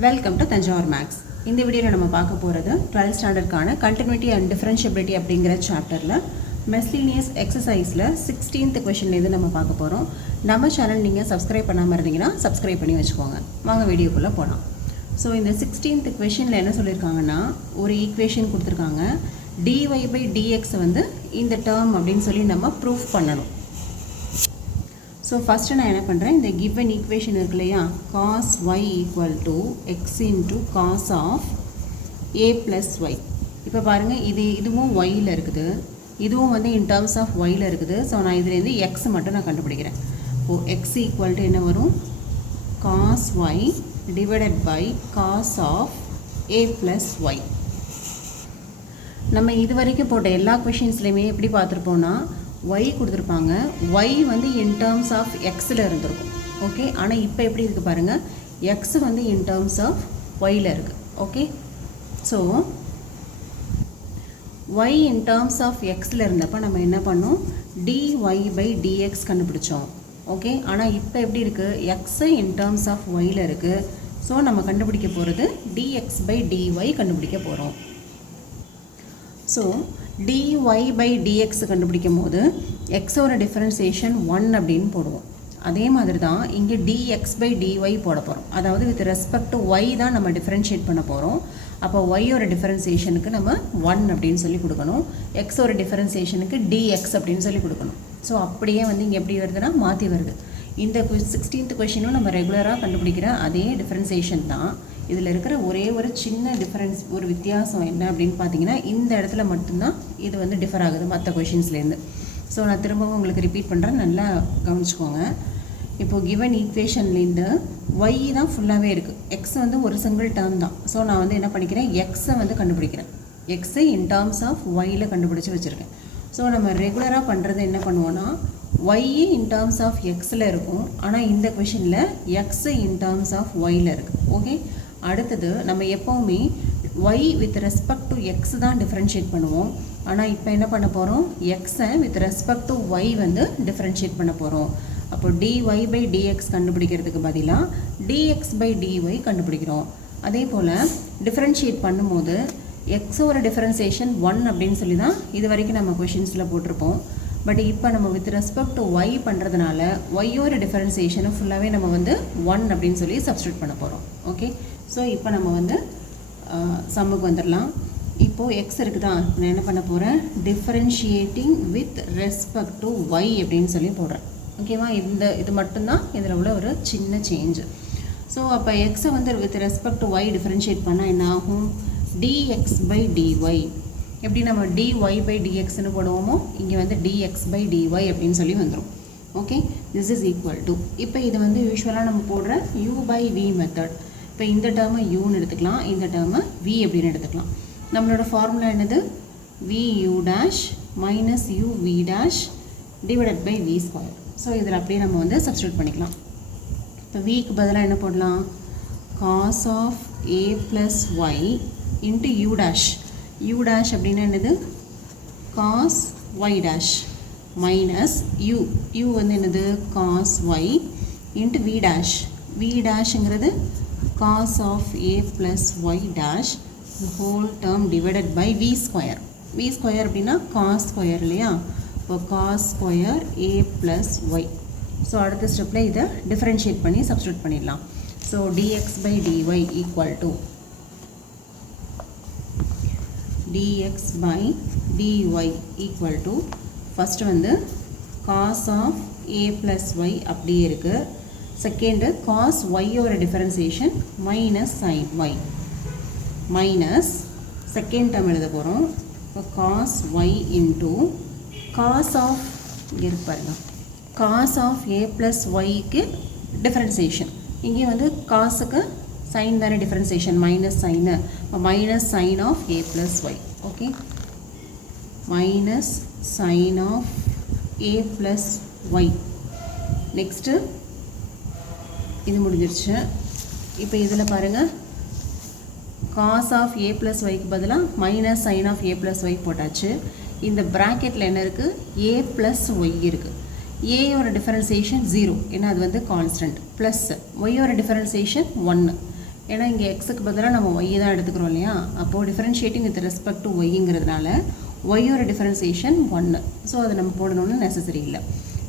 Welcome to Thanjavur maths. இந்த வீடியோவில் நம்ம பார்க்க போகிறது 12th ஸ்டாண்டர்டுக்கான கண்டினியூட்டி அண்ட் டிஃபரன்ஷியபிலிட்டி அப்படிங்கிற சாப்டரில் மெஸ்லீனியஸ் எக்ஸசைஸில் 16th கொஷின்லேருந்து நம்ம பார்க்க போகிறோம். நம்ம சேனல் நீங்கள் சப்ஸ்கிரைப் பண்ணாமல் இருந்தீங்கன்னா சப்ஸ்கிரைப் பண்ணி வச்சுக்கோங்க. வாங்க வீடியோக்குள்ளே போகலாம். ஸோ இந்த 16th கொஷினில் என்ன சொல்லியிருக்காங்கன்னா, ஒரு ஈக்குவேஷன் கொடுத்துருக்காங்க. dy by dx வந்து இந்த டேர்ம் அப்படின்னு சொல்லி நம்ம ப்ரூஃப் பண்ணணும். ஸோ ஃபஸ்ட்டு நான் என்ன பண்ணுறேன், இந்த கிவன் ஈக்குவேஷன் இருக்கு இல்லையா, cos y equal to x into cos of a plus y. இப்போ பாருங்கள், இதுவும் ஒயில் இருக்குது, இதுவும் வந்து இன் டேர்ம்ஸ் ஆஃப் ஒயில் இருக்குது. ஸோ நான் இதுலேருந்து எக்ஸ் மட்டும் நான் கண்டுபிடிக்கிறேன். இப்போது எக்ஸ் ஈக்குவல் டு என்ன வரும், cos y divided by cos of a plus y. நம்ம இது வரைக்கும் போட்ட எல்லா கொஷின்ஸ்லையுமே எப்படி பார்த்துருப்போன்னா, y கொடுத்துருப்பாங்க, y வந்து இன் டேர்ம்ஸ் ஆஃப் எக்ஸில் இருந்திருக்கும். ஓகே, ஆனால் இப்போ எப்படி இருக்குது பாருங்கள், எக்ஸ் வந்து இன் டேர்ம்ஸ் ஆஃப் ஒயில் இருக்குது. Okay, so y in terms of எக்ஸில் இருந்தப்போ நம்ம என்ன பண்ணோம், dy by dx கண்டுபிடிச்சோம். ஓகே, ஆனால் இப்போ எப்படி இருக்குது, எக்ஸு இன் டேர்ம்ஸ் ஆஃப் ஒயில் இருக்குது. ஸோ நம்ம கண்டுபிடிக்க போகிறது dx by dy கண்டுபிடிக்க போகிறோம். ஸோ dy by dx கண்டுபிடிக்கும் போது எக்ஸோட டிஃபரன்சியேஷன் 1 அப்படின்னு போடுவோம். அதே மாதிரி தான் இங்கே dx by dy போட போகிறோம். அதாவது வித் ரெஸ்பெக்ட் டு y தான் நம்ம டிஃபரன்ஷியேட் பண்ண போகிறோம். அப்போ ஒய்யோட டிஃபரன்சியேஷனுக்கு நம்ம 1 அப்படின்னு சொல்லி கொடுக்கணும், எக்ஸோட டிஃபரன்சியேஷனுக்கு dx அப்படின்னு சொல்லி கொடுக்கணும். ஸோ அப்படியே வந்து இங்கே எப்படி வருதுன்னா மாற்றி வருது. இந்த 16th கொஷினும் நம்ம ரெகுலராக கண்டுபிடிக்கிற அதே டிஃபரன்சியேஷன் தான். இதில் இருக்கிற ஒரே ஒரு சின்ன டிஃபரன்ஸ், ஒரு வித்தியாசம் என்ன அப்படின்னு பார்த்தீங்கன்னா, இந்த இடத்துல மட்டும்தான் இது வந்து டிஃபர் ஆகுது மற்ற கொஷின்ஸ்லேருந்து. ஸோ நான் திரும்பவும் உங்களுக்கு ரிப்பீட் பண்ணுறேன், நல்லா கவனிச்சுக்கோங்க. இப்போது கிவன் ஈக்குவேஷன்லேருந்து ஒய் தான் ஃபுல்லாகவே இருக்குது, எக்ஸ் வந்து ஒரு சிங்கிள் டேர்ம் தான். ஸோ நான் வந்து என்ன பண்ணிக்கிறேன், எக்ஸை வந்து கண்டுபிடிக்கிறேன். எக்ஸை இன் டேர்ம்ஸ் ஆஃப் ஒயில் கண்டுபிடிச்சி வச்சுருக்கேன். ஸோ நம்ம ரெகுலராக பண்ணுறது என்ன பண்ணுவோன்னா, ஒய் இன் டேர்ம்ஸ் ஆஃப் எக்ஸில் இருக்கும், ஆனால் இந்த கொஷினில் எக்ஸு இன் டேர்ம்ஸ் ஆஃப் ஒயில் இருக்குது. ஓகே, அடுத்தது நம்ம எப்போவுமே y with respect to x தான் டிஃப்ரென்ஷியேட் பண்ணுவோம். ஆனால் இப்போ என்ன பண்ண போகிறோம், எக்ஸை வித் ரெஸ்பெக்ட் டு ஒய் வந்து டிஃப்ரென்ஷியேட் பண்ண போகிறோம். அப்போ dy by dx கண்டுபிடிக்கிறதுக்கு பதிலாக dx by dy கண்டுபிடிக்கிறோம். அதே போல் டிஃப்ரென்ஷியேட் பண்ணும்போது எக்ஸோட டிஃபரன்சியேஷன் 1 அப்படின்னு சொல்லி தான் இது வரைக்கும் நம்ம கொஷின்ஸில் போட்டிருப்போம். பட் இப்போ நம்ம வித் ரெஸ்பெக்ட் டு ஒய் பண்ணுறதுனால ஒய்யோட டிஃபரன்சியேஷனை ஃபுல்லாகவே நம்ம வந்து 1 அப்படின்னு சொல்லி சப்ஸ்டியூட் பண்ண போகிறோம். ஓகே, ஸோ இப்போ நம்ம வந்து சம்முக்கு வந்துடலாம். இப்போது எக்ஸ் இருக்குதா, நான் என்ன பண்ண போகிறேன், differentiating with respect to y அப்படின்னு சொல்லி போடுறேன். ஓகேவா, இது மட்டும்தான் இதில் உள்ள ஒரு சின்ன சேஞ்சு. ஸோ அப்போ எக்ஸை வந்து with respect to y differentiate பண்ணால் என்ன ஆகும், dx by dy. எப்படி நம்ம dy by dxன்னு போடுவோமோ, இங்கே வந்து dx by dy அப்படின்னு சொல்லி வந்துடும். Okay, this is equal to, இப்போ இது வந்து யூஸ்வலாக நம்ம போடுற u by v மெத்தட். இப்போ இந்த டேர்மை யூன்னு எடுத்துக்கலாம், இந்த டேர்மை v அப்படின்னு எடுத்துக்கலாம். நம்மளோட ஃபார்முலா என்னது, vu dash minus uv dash divided by v square. So இதில் அப்படியே நம்ம வந்து சப்ஸ்டியூட் பண்ணிக்கலாம். இப்போ vக்கு பதிலாக என்ன போடலாம், cos of a plus y into u dash. u dash அப்படின்னா என்னது, cos y dash minus u வந்து என்னது, cos y into v dash. v dashங்கிறது cos of a plus y dash the whole term divided by v square. v square அப்படின்னா cos square இல்லையா, இப்போ cos square a plus y. So அடுத்த ஸ்டெப்பில் இதை differentiate பண்ணி substitute பண்ணிடலாம். So dx by dy equal to dx by dy equal to first வந்து cos of a plus y அப்படியே இருக்குது. செகண்டு cos yயோட differentiation minus sin y minus second term எழுத போகிறோம். இப்போ cos y into cos of, இங்கே இருக்கு பாருங்கள், cos of a plus yக்கு டிஃபரன்சியேஷன். இங்கே வந்து காசுக்கு சைன் தானே differentiation, minus sine, minus sine of a plus y. Okay, minus sine of a plus y. Next இது முடிஞ்சிருச்சு. இப்போ இதில் பாருங்கள், காஸ் ஆஃப் ஏ ப்ளஸ் ஒய்க்கு பதிலாக minus sine of a plus y போட்டாச்சு. இந்த ப்ராக்கெட்டில் என்ன இருக்குது, ஏ ப்ளஸ் ஒய் இருக்குது. ஏயோட டிஃபரன்சியேஷன் 0, ஏன்னா அது வந்து கான்ஸ்டன்ட், ப்ளஸ் ஒய்யோட டிஃபரன்சியேஷன் 1. ஏன்னா இங்கே எக்ஸுக்கு பதிலாக நம்ம ஒய் தான் எடுத்துக்கிறோம் இல்லையா. அப்போது டிஃபரன்ஷியேட்டிங் வித் ரெஸ்பெக்ட் டு ஒய்ங்கிறதுனால ஒய்யோட டிஃபரன்சியேஷன் 1. ஸோ அதை நம்ம போடணும்னு நெசசரி இல்லை.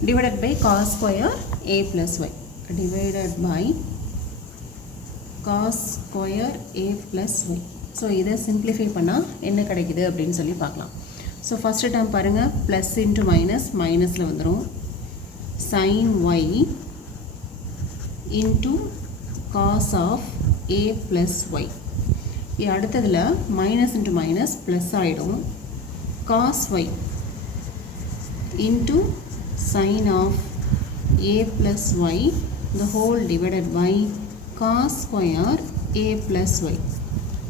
Divided by cos square a plus y, divided by cos square a plus y. So இதை சிம்பிளிஃபை பண்ணால் என்ன கிடைக்குது அப்படின்னு சொல்லி பார்க்கலாம். ஸோ ஃபஸ்ட்டு டேர்ம் பாருங்கள், ப்ளஸ் இன்ட்டு மைனஸ், மைனஸில் வந்துடும் sin y into cos of a plus y. இது அடுத்ததில் மைனஸ் இன்ட்டு மைனஸ் ப்ளஸ் ஆகிடும், cos y into sin of a plus y the whole divided by cos square a plus y.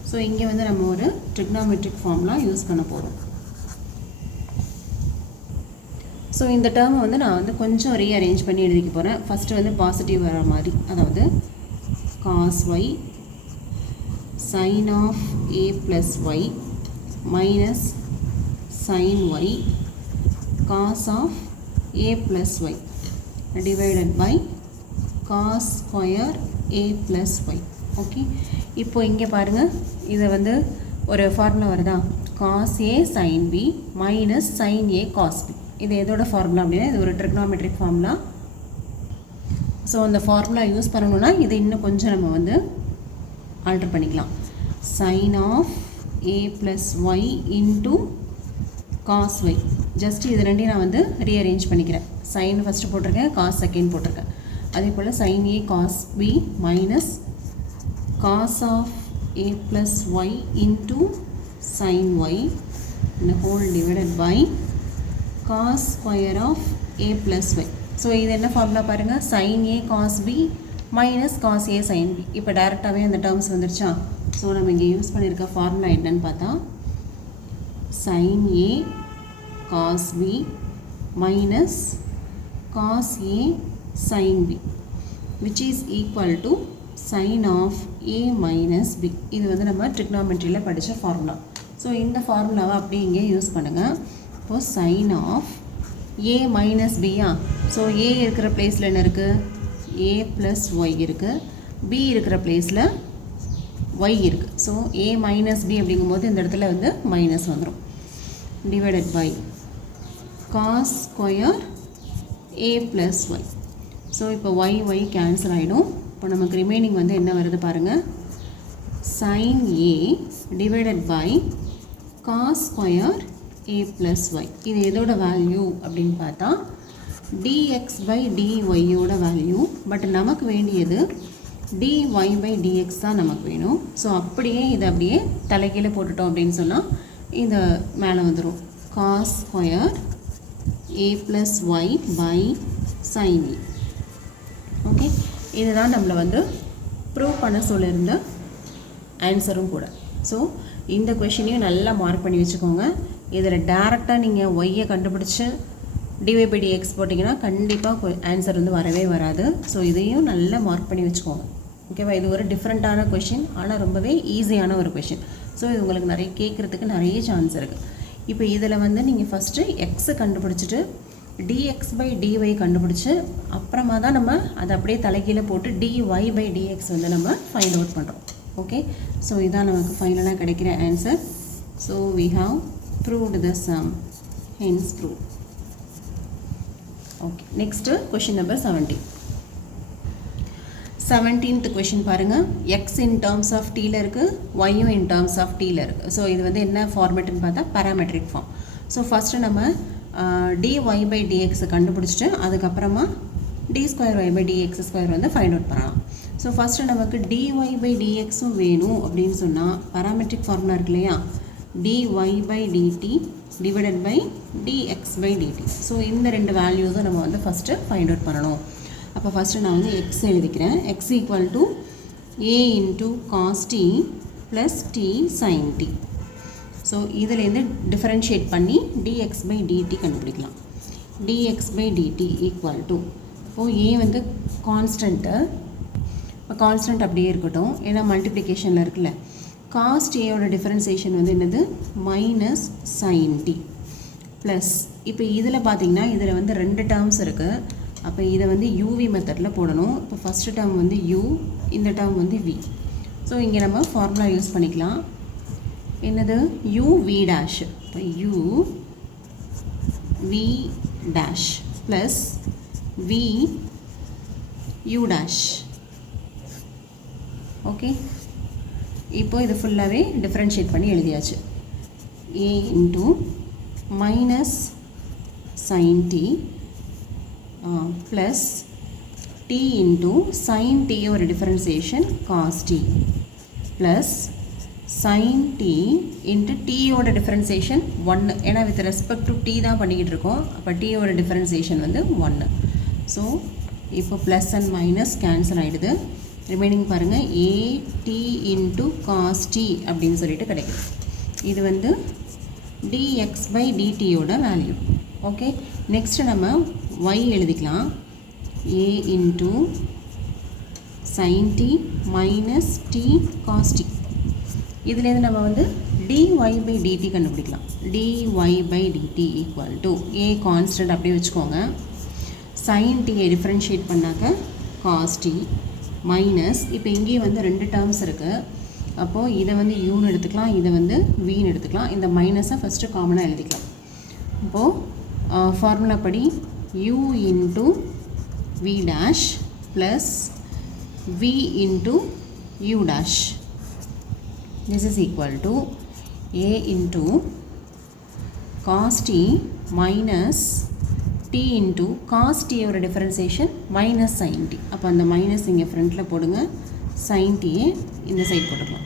So இங்கே வந்து நம்ம ஒரு trigonometric formula use பண்ண போகிறோம். So இந்த டேர்மை வந்து நான் வந்து கொஞ்சம் ரீஅரேஞ்ச் பண்ணி எழுதிக்க போகிறேன். ஃபஸ்ட்டு வந்து பாசிட்டிவ் வர மாதிரி, அதாவது cos y sin of a plus y minus sin y cos of a plus y divided by cos square a plus y. Okay, இப்போ இங்கே பாருங்கள், இதை வந்து ஒரு ஃபார்முலா வருதா, cos a sin b minus sin a cos b. இது எதோட formula அப்படின்னா இது ஒரு ட்ரிக்னாமெட்ரிக் ஃபார்முலா. ஸோ அந்த ஃபார்முலா யூஸ் பண்ணணுன்னா இது இன்னும் கொஞ்சம் நம்ம வந்து ஆல்டர் பண்ணிக்கலாம். sin of a plus y into cos y. Just இது ரெண்டையும் நான் வந்து ரீஅரேஞ்ச் பண்ணிக்கிறேன். sin ஃபஸ்ட்டு போட்டிருக்கேன், cos செகண்ட் போட்டிருக்கேன். அதே போல் sin a cos b minus cos of a plus y into sin y the whole divided by cos square of a plus y. So இது என்ன ஃபார்முலா பாருங்கள், sin a cos b minus cos a sin b. இப்போ டேரெக்டாகவே அந்த terms வந்துருச்சா. So நம்ம இங்கே use பண்ணியிருக்க ஃபார்முலா என்னன்னு பார்த்தா sin a cos b minus cos a sin b which is equal to sin of a minus b. இது வந்து நம்ம ட்ரிக்னாமெட்ரியில் படித்த ஃபார்முலா. ஸோ இந்த ஃபார்முலாவை அப்படியே இங்கே யூஸ் பண்ணுங்கள். இப்போது sin of a minus b. So a இருக்கிற பிளேஸில் என்ன இருக்குது, a ப்ளஸ் ஒய் இருக்குது, b இருக்கிற பிளேஸில் y இருக்குது. ஸோ a மைனஸ் b அப்படிங்கும்போது இந்த இடத்துல வந்து மைனஸ் வந்துடும். Divided by cos square a plus y. So இப்போ y கேன்சல் ஆகிடும். இப்போ நமக்கு ரிமைனிங் வந்து என்ன வருது பாருங்கள், sin a divided by cos square a plus y. இது எதோட வேல்யூ அப்படின்னு பார்த்தா dx பை dyயோட வேல்யூ. பட் நமக்கு வேண்டியது dy பை dx தான் நமக்கு வேணும். ஸோ அப்படியே இதை அப்படியே தலைகீழ போட்டுட்டோம் அப்படின்னு சொன்னால் இந்த மேலே வந்துடும் cos square a plus y by sin a. Okay, இதுதான் நம்மளை வந்து ப்ரூவ் பண்ண சொல்லியிருந்த ஆன்சரும் கூட. ஸோ இந்த கொஷினையும் நல்லா மார்க் பண்ணி வச்சுக்கோங்க. இதில் டேரெக்டாக நீங்கள் ஒய்யை கண்டுபிடிச்சி டிவை பை டிஎக்ஸ் போட்டிங்கன்னா கண்டிப்பாக ஆன்சர் வந்து வரவே வராது. ஸோ இதையும் நல்லா மார்க் பண்ணி வச்சுக்கோங்க. ஓகேவா, இது ஒரு டிஃப்ரெண்ட்டான கொஷின், ஆனால் ரொம்பவே ஈஸியான ஒரு கொஷின். ஸோ இது உங்களுக்கு நிறைய கேட்குறதுக்கு நிறைய சான்ஸ் இருக்குது. இப்போ இதில் வந்து நீங்கள் ஃபஸ்ட்டு எக்ஸை கண்டுபிடிச்சிட்டு dx பை dy கண்டுபிடிச்சி அப்புறமா தான் நம்ம அதை அப்படியே தலைகீழ போட்டு dy பை dx வந்து நம்ம ஃபைண்ட் அவுட் பண்ணுறோம். ஓகே, ஸோ இதான் நமக்கு ஃபைனலாக கிடைக்கிற answer. So we have proved the sum, hence proved. Okay, next question number 17. 17th question பாருங்கள், எக்ஸ் இன் டேர்ம்ஸ் ஆஃப் டீயில் இருக்குது, ஒய்யும் இன் டேர்ம்ஸ் ஆஃப் டீயில் இருக்குது. ஸோ இது வந்து என்ன ஃபார்மேட்டுன்னு பார்த்தா பேராமெட்ரிக் ஃபார்ம். ஸோ ஃபஸ்ட்டு நம்ம dy பை dx கண்டுபிடிச்சிட்டு அதுக்கப்புறமா d square y by dx square வந்து ஃபைண்ட் அவுட் பண்ணலாம். ஸோ ஃபஸ்ட்டு நமக்கு dy பை dxும் வேணும் அப்படின்னு சொன்னால் பேராமெட்ரிக் ஃபார்முலா இருக்கு இல்லையா, dy by dt divided by dx by dt. So இந்த ரெண்டு வேல்யூஸும் நம்ம வந்து ஃபஸ்ட்டு ஃபைண்ட் அவுட் பண்ணணும். அப்போ ஃபஸ்ட்டு நான் வந்து x எழுதிக்கிறேன். x equal to a into cos t plus t sine t. So இதிலேருந்து டிஃபரன்ஷியேட் பண்ணி dx by dt கண்டுபிடிக்கலாம். dx by dt equal to, இப்போது a வந்து கான்ஸ்டன்ட்டு, இப்போ கான்ஸ்டன்ட் அப்படியே இருக்கட்டும், ஏன்னா மல்டிப்ளிகேஷனில் இருக்குல்ல. காஸ் டேயோட டிஃபரன்சியேஷன் வந்து என்னது, மைனஸ் சைன் டி ப்ளஸ், இப்போ இதில் பார்த்தீங்கன்னா இதில் வந்து ரெண்டு டேர்ம்ஸ் இருக்குது. அப்போ இதை வந்து யூவி மெத்தடில் போடணும். இப்போ ஃபஸ்ட்டு டேர்ம் வந்து u, இந்த டேர்ம் வந்து v. ஸோ இங்கே நம்ம ஃபார்முலா யூஸ் பண்ணிக்கலாம். என்னது? u v dash. இப்போ u v dash plus v u dash. Okay, இப்போ இது ஃபுல்லாகவே டிஃப்ரென்ஷியேட் பண்ணி எழுதியாச்சு. a into minus sin t plus t into sin t ஒரு differentiation cos t plus sin t into t ஓட டிஃப்ரென்சியேஷன் 1. ஏன்னா with respect to t தான் பண்ணிக்கிட்டு இருக்கோம். அப்போ t ஓட டிஃப்ரென்சியேஷன் வந்து 1. ஸோ இப்போ ப்ளஸ் அண்ட் மைனஸ் கேன்சல் ஆகிடுது. ரிமைனிங் பாருங்கள், a t into cos t அப்படின்னு சொல்லிட்டு கிடைக்குது. இது வந்து dx by dt ஓட வேல்யூ. ஓகே, நெக்ஸ்ட்டு நம்ம y எழுதிக்கலாம். a into sin t minus t cos t. இதுலேருந்து நம்ம வந்து dy by dt கண்டுபிடிக்கலாம். dy by dt equal to a constant அப்படியே வச்சுக்கோங்க. sin t டிஃப்ரென்ஷியேட் பண்ணாக்க cos t மைனஸ், இப்போ இங்கேயும் வந்து 2 டேர்ம்ஸ் இருக்குது. அப்போது இதை வந்து யூன்னு எடுத்துக்கலாம், இதை வந்து வின்னு எடுத்துக்கலாம். இந்த மைனஸை ஃபஸ்ட்டு காமனாக எழுதிக்கலாம். இப்போது ஃபார்முலா படி u into v dash plus v into u dash. This is equal to a into cos t minus t into cos t ஒரு differentiation minus sin t. அப்போ அந்த மைனஸ் இங்கே ஃப்ரண்ட்டில் போடுங்க, sin t இந்த சைட் போட்டுக்கலாம்.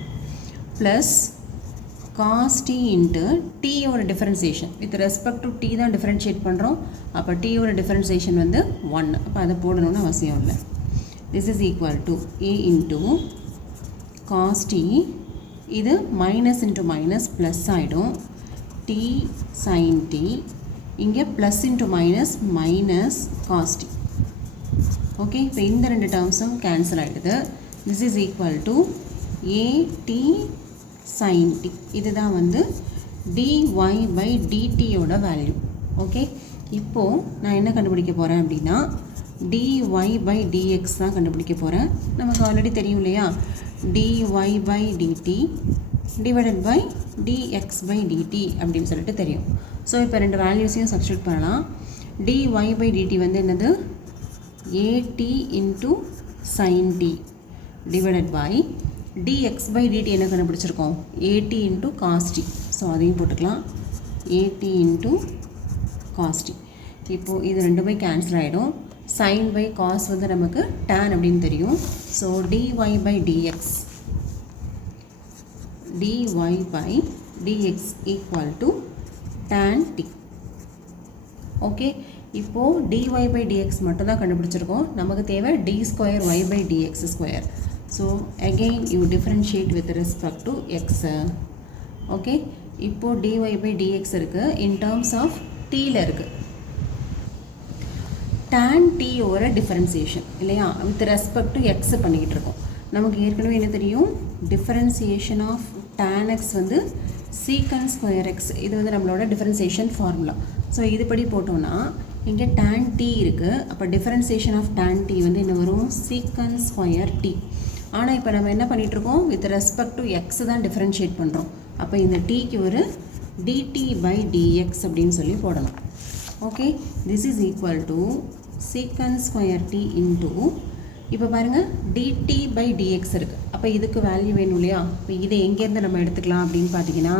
Plus cos t into t ஒரு differentiation with respect to t தான் differentiate பண்ணுறோம். அப்போ t ஒரு differentiation வந்து 1. அப்போ அதை போடணும்னு அவசியம் இல்லை. This is equal to a into cos t, இது மைனஸ் இன்ட்டு மைனஸ் ப்ளஸ் ஆகிடும், t sin t, இங்கே plus into minus minus cos t. Okay, இப்போ இந்த 2 டேர்ம்ஸும் கேன்சல் ஆகிடுது. This is equal to a t sin t. இதுதான் வந்து dy by dt ஓட வேல்யூ. ஓகே, இப்போது நான் என்ன கண்டுபிடிக்க போகிறேன் அப்படின்னா dy by dx தான் கண்டுபிடிக்க போகிறேன். நமக்கு ஆல்ரெடி தெரியும் இல்லையா, dy by dt divided by dx by dt அப்படின்னு சொல்லிட்டு தெரியும். ஸோ இப்போ 2 வேல்யூஸையும் சப்ஸ்டியூட் பண்ணலாம். dy by dt வந்து என்னது? at into sin t divided by dx by dt என்ன கண்டுபிடிச்சிருக்கோம்? at into cos t. So அதையும் போட்டுக்கலாம், at இன்ட்டு cos t. இப்போது இது ரெண்டுமே கேன்சல் ஆகிடும். sin by cos வந்து நமக்கு tan அப்படின்னு தெரியும். So dy by dx by dx equal to tan t. Okay, இப்போது dy by dx மட்டும் தான் கண்டுபிடிச்சிருக்கோம். நமக்கு தேவை d square y by dx square. So again you differentiate with respect to x. Okay, இப்போது dy by dx இருக்குது, in terms of tல இருக்குது. tan t ஓர டிஃபரன்சியேஷன் இல்லையா, வித் ரெஸ்பெக்ட் டு எக்ஸ் பண்ணிக்கிட்டு இருக்கோம். நமக்கு ஏற்கனவே என்ன தெரியும்? டிஃபரன்சியேஷன் ஆஃப் tan x வந்து சீக்கன் ஸ்கொயர் எக்ஸ். இது வந்து நம்மளோட டிஃபரன்சியேஷன் ஃபார்முலா. ஸோ இதுபடி போட்டோன்னா இங்கே tan t இருக்குது. அப்போ டிஃபரன்சியேஷன் ஆஃப் tan t வந்து என்ன வரும்? சீக்கன் ஸ்கொயர் t. ஆனால் இப்போ நம்ம என்ன பண்ணிகிட்ருக்கோம்? வித் ரெஸ்பெக்ட் டு எக்ஸ் தான் டிஃபரன்ஷியேட் பண்ணுறோம். அப்போ இந்த டீக்கு ஒரு dt by dx அப்படின்னு சொல்லி போடலாம். Okay, this is equal to சீக்கன் ஸ்கொயர் t இன்ட்டு, இப்போ பாருங்கள் dt by dx இருக்குது. அப்போ இதுக்கு வேல்யூ வேணும் இல்லையா? இப்போ இதை எங்கேருந்து நம்ம எடுத்துக்கலாம் அப்படின்னு பார்த்தீங்கன்னா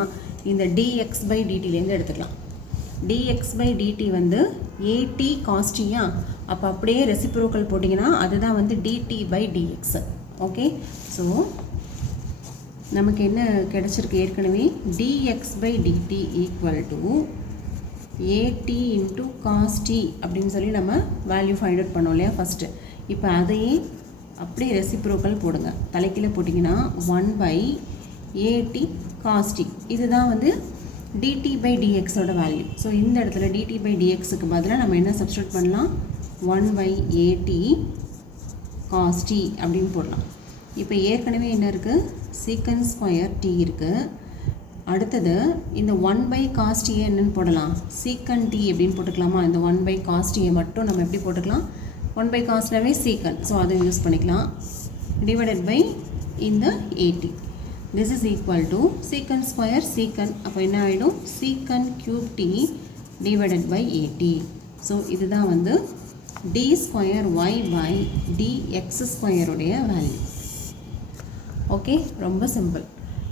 இந்த dx by dtலேருந்து எடுத்துக்கலாம். dx by dt வந்து at cos t. அப்போ அப்படியே ரெசிப்ரோக்கல் போட்டிங்கன்னா அதுதான் வந்து dt by dx. Okay, so நமக்கு என்ன கிடச்சிருக்கு ஏற்கனவே? dx by dt equal to at into cos t அப்படின்னு சொல்லி நம்ம வேல்யூ ஃபைண்ட் அவுட் பண்ணோம் இல்லையா ஃபஸ்ட்டு. இப்போ அதையே அப்படியே ரெசிப்ரோக்கல் போடுங்க. தலைக்கீழே போட்டிங்கன்னா 1 by at cos t. இதுதான் வந்து dt by dx ஓட வேல்யூ. ஸோ இந்த இடத்துல dt by dxக்கு பதிலாக நம்ம என்ன சப்ஸ்டியூட் பண்ணலாம்? 1 by at cos t அப்படின்னு போடலாம். இப்போ ஏற்கனவே என்ன இருக்குது? சீக்கன் ஸ்கொயர் t இருக்குது. அடுத்தது இந்த 1 by cos t என்னன்னு போடலாம்? சீக்கன் t அப்படின்னு போட்டுக்கலாமா? இந்த 1 by cos t மட்டும் நம்ம எப்படி போட்டுக்கலாம்? 1 by cosனாவே சீக்கன், ஸோ அதை யூஸ் பண்ணிக்கலாம். டிவைடட் பை இந்த 80. This is equal to secant square secant. அப்போ என்ன ஆகிடும் secant cube t divided by 80. So இதுதான் வந்து d square y by dx square உடைய வேல்யூ. ஓகே, ரொம்ப simple.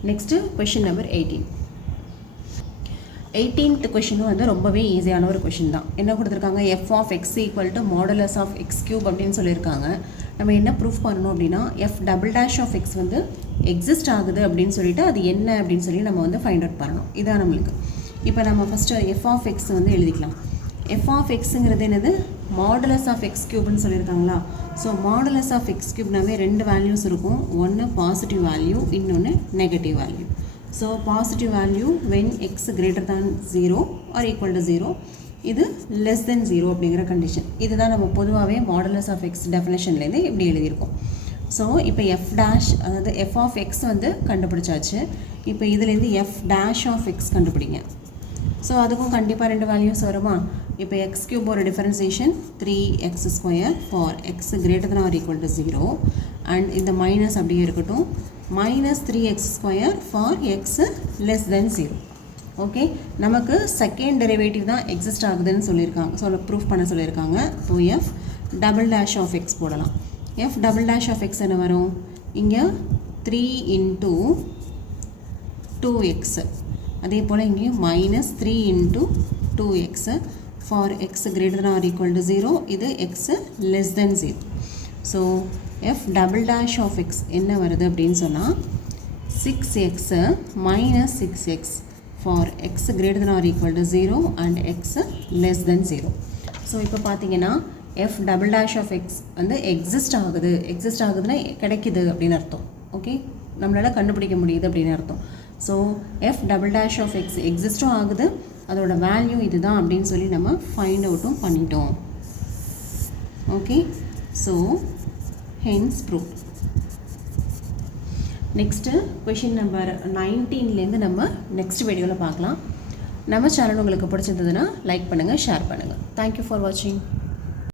Next question number 18. 18th கொஷினும் வந்து ரொம்பவே ஈஸியான ஒரு கொஷின் தான். என்ன கொடுத்துருக்காங்க, f of x equal to modulus of x cube அப்படின்னு சொல்லியிருக்காங்க. நம்ம என்ன ப்ரூஃப் பண்ணணும் அப்படின்னா f double dash of x வந்து எக்ஸிஸ்ட் ஆகுது அப்படின்னு சொல்லிட்டு அது என்ன அப்படின்னு சொல்லி நம்ம வந்து ஃபைண்ட் அவுட் பண்ணணும். இதான் நம்மளுக்கு. இப்போ நம்ம ஃபஸ்ட்டு எஃப் ஆஃப் எக்ஸ் வந்து எழுதிக்கலாம். எஃப் ஆஃப் எக்ஸுங்கிறது என்னது, மாடுலஸ் ஆஃப் எக்ஸ் கியூப்னு சொல்லியிருக்காங்களா. ஸோ மாடுலஸ் ஆஃப் எக்ஸ் கியூப்னாவே ரெண்டு வேல்யூஸ் இருக்கும். ஒன்று பாசிட்டிவ் வேல்யூ, இன்னொன்று negative value. So positive value when x greater than 0 or equal to 0, இது லெஸ் தென் 0 அப்படிங்கிற கண்டிஷன். இதுதான் நம்ம பொதுவாகவே மாடுலஸ் ஆஃப் எக்ஸ் டெஃபினேஷன்லேருந்து இப்படி எழுதியிருக்கோம். ஸோ இப்போ எஃப் டேஷ், அதாவது எஃப் ஆஃப் எக்ஸ் வந்து கண்டுபிடிச்சாச்சு. இப்போ இதுலேருந்து எஃப் டேஷ் ஆஃப் எக்ஸ் கண்டுபிடிங்க. ஸோ அதுக்கும் கண்டிப்பாக ரெண்டு வேல்யூஸ் வருமா. இப்போ எக்ஸ் கியூப் ஒரு differentiation 3x² for x greater than or equal to 0 and இந்த மைனஸ் அப்படியே இருக்கட்டும், -3x² for x less than 0. Okay, நமக்கு செகண்ட் டெரிவேட்டிவ் தான் எக்ஸிஸ்ட் ஆகுதுன்னு சொல்லியிருக்காங்க, ப்ரூஃப் பண்ண சொல்லியிருக்காங்க. So f double dash of x போடலாம். F double dash of x என்ன வரும், இங்கே 3 × 2x, அதே போல் இங்கேயும் -3 × 2x for x greater than or equal to 0, இது x less than 0. So f double dash of x என்ன வருது அப்படின்னு சொன்னால் 6x - 6x for x greater than or equal to 0 and x less than 0. So இப்போ பார்த்தீங்கன்னா f double dash of x வந்து exist ஆகுதுன்னா கிடைக்குது அப்படின்னு அர்த்தம். ஓகே, நம்மளால் கண்டுபிடிக்க முடியுது அப்படின்னு அர்த்தம். So f double dash of x எக்ஸிஸ்டும் ஆகுது, அதோட வேல்யூ இதுதான் அப்படின்னு சொல்லி நம்ம ஃபைண்ட் அவுட்டும் பண்ணிட்டோம். Okay, so hence proof. Next question number 19லேருந்து நம்ம நெக்ஸ்ட் வீடியோவில் பார்க்கலாம். நம்ம சேனல் உங்களுக்கு பிடிச்சிருந்ததுன்னா லைக் பண்ணுங்கள், ஷேர் பண்ணுங்கள். தேங்க்யூ ஃபார் வாட்சிங்.